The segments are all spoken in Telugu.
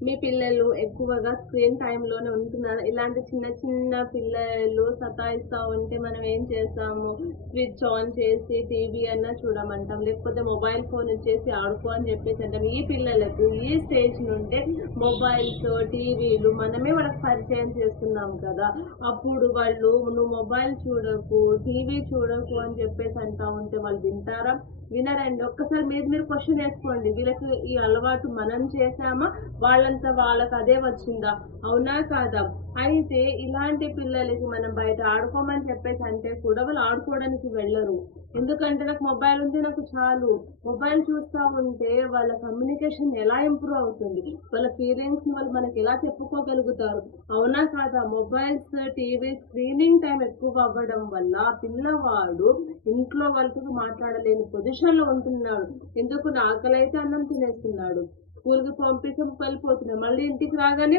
మీ పిల్లలు ఎక్కువగా స్క్రీన్ టైమ్‌లోనే ఉంటున్నారా? ఇలాంటి చిన్న చిన్న పిల్లలు సతాయిస్తా ఉంటే మనం ఏం చేస్తాము? స్విచ్ ఆన్ చేసి టీవీ అన్నా చూడమంటాం. లేకపోతే మొబైల్ ఫోన్ ఇచ్చేసి ఆడుకో అని చెప్పేసి అంటాం. ఈ పిల్లలకు ఈ స్టేజ్ నుండే మొబైల్స్, టీవీలు మనమే వాళ్ళకి పరిచయం చేస్తున్నాం కదా! అప్పుడు వాళ్ళు నువ్వు మొబైల్ చూడకు, టీవీ చూడకు అని చెప్పేసి అంటా ఉంటే వాళ్ళు వింటారా? వినరండి. ఒక్కసారి మీరు క్వెషన్ ఏసుకోండి. వీళ్ళకి ఈ అలవాటు మనం చేశామా? వాళ్ళంతా వాళ్ళకదే వచ్చిందా? అవునా? కాదా? అయితే ఇలాంటి పిల్లలకి మనం బయట ఆడుకోమని చెప్పేసి అంటే కూడా వాళ్ళు ఆడుకోవడానికి వెళ్ళరు. ఎందుకంటే నాకు మొబైల్ ఉంటే నాకు చాలు. మొబైల్ చూస్తా ఉంటే వాళ్ళ కమ్యూనికేషన్ ఎలా ఇంప్రూవ్ అవుతుంది? వాళ్ళ ఫీలింగ్స్‌ని వాళ్ళు మనకెలా చెప్పుకోగలుగుతారు? అవునా? కాదా? మొబైల్స్, టీవీ స్క్రీనింగ్ టైమ్ ఎక్కువగా అవ్వడం వల్ల పిల్లవాడు ఇంట్లో వాళ్ళతో మాట్లాడలేని పొజిషన్‌లో ఉంటున్నాడు. ఎందుకు? ఆకలైతే అన్నం తినేస్తున్నాడు. స్కూలుకి పంపించి వెళ్ళిపోతున్నాడు. మళ్ళీ ఇంటికి రాగానే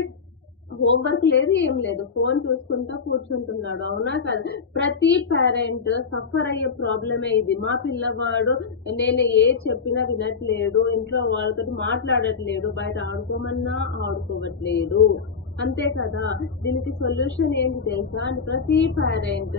హోమ్ వర్క్ లేదు, ఏం లేదు. ఫోను చూసుకుంటా కూర్చుంటున్నాడు. అవునా కాదా? ప్రతి పేరెంట్ సఫర్ అయ్యే ప్రాబ్లమే ఇది. మా పిల్లవాడు నేను ఏది చెప్పినా వినట్లేదు. ఇంట్లో వాళ్ళతోటి మాట్లాడట్లేడు. బయట ఆడుకోమన్నా ఆడుకోవట్లేదు. అంతే కదా! దీనికి సొల్యూషన్ ఏంటి తెలుసా? ప్రతి పేరెంట్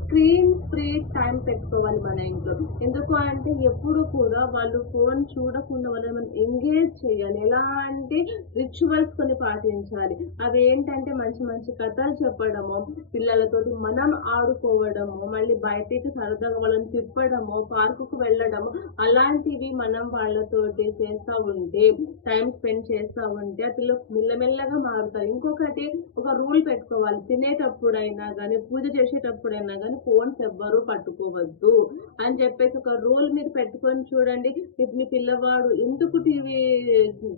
స్క్రీన్ ఫ్రీ టైమ్ పెట్టుకోవాలి మన ఇంట్లో. ఎందుకు అంటే ఎప్పుడు కూడా వాళ్ళు ఫోను చూడకుండా వాళ్ళని మనం ఎంగేజ్ చేయాలి. ఎలా అంటే రిచువల్స్ కొన్ని పాటించాలి. అవేంటంటే మంచి మంచి కథలు చెప్పడము, పిల్లలతోటి మనం ఆడుకోవడము, మళ్ళీ బయటికి సరదాగా వాళ్ళని తిప్పడము, పార్కుకు వెళ్ళడము, అలాంటివి మనం వాళ్ళతోటి చేస్తా ఉంటే, టైమ్ స్పెండ్ చేస్తా ఉంటే ఆ పిల్లలు మెల్లమెల్లగా మారుతారు. ఇంకొకటి ఒక రూల్ పెట్టుకోవాలి. తినేటప్పుడైనా గానీ, పూజ చేసేటప్పుడైనా గానీ ఫోన్స్ ఎవ్వరు పట్టుకోవద్దు అని చెప్పేసి ఒక రూల్ మీరు పెట్టుకొని చూడండి. మీ పిల్లవాడు ఎందుకు టీవీ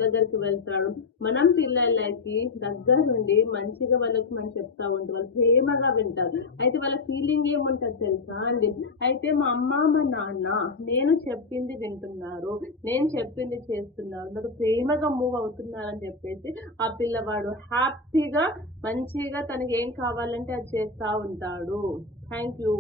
దగ్గరికి వెళ్తాడు? మనం పిల్లలకి దగ్గర నుండి మంచిగా వాళ్ళకి మనం చెప్తా ఉంటే వాళ్ళు ప్రేమగా వింటారు. అయితే వాళ్ళ ఫీలింగ్ ఏముంటది తెలుసా అండి? అయితే మా అమ్మ, మా నాన్న నేను చెప్పింది వింటున్నారు. నేను చెప్పింది చేస్తున్నారు. నాకు ప్రేమగా మూవ్ అవుతున్నారని చెప్పేసి ఆ పిల్లవాడు హ్యాపీగా మంచిగా తనకేం కావాలంటే అది చేస్తా ఉంటాడు. Thank you.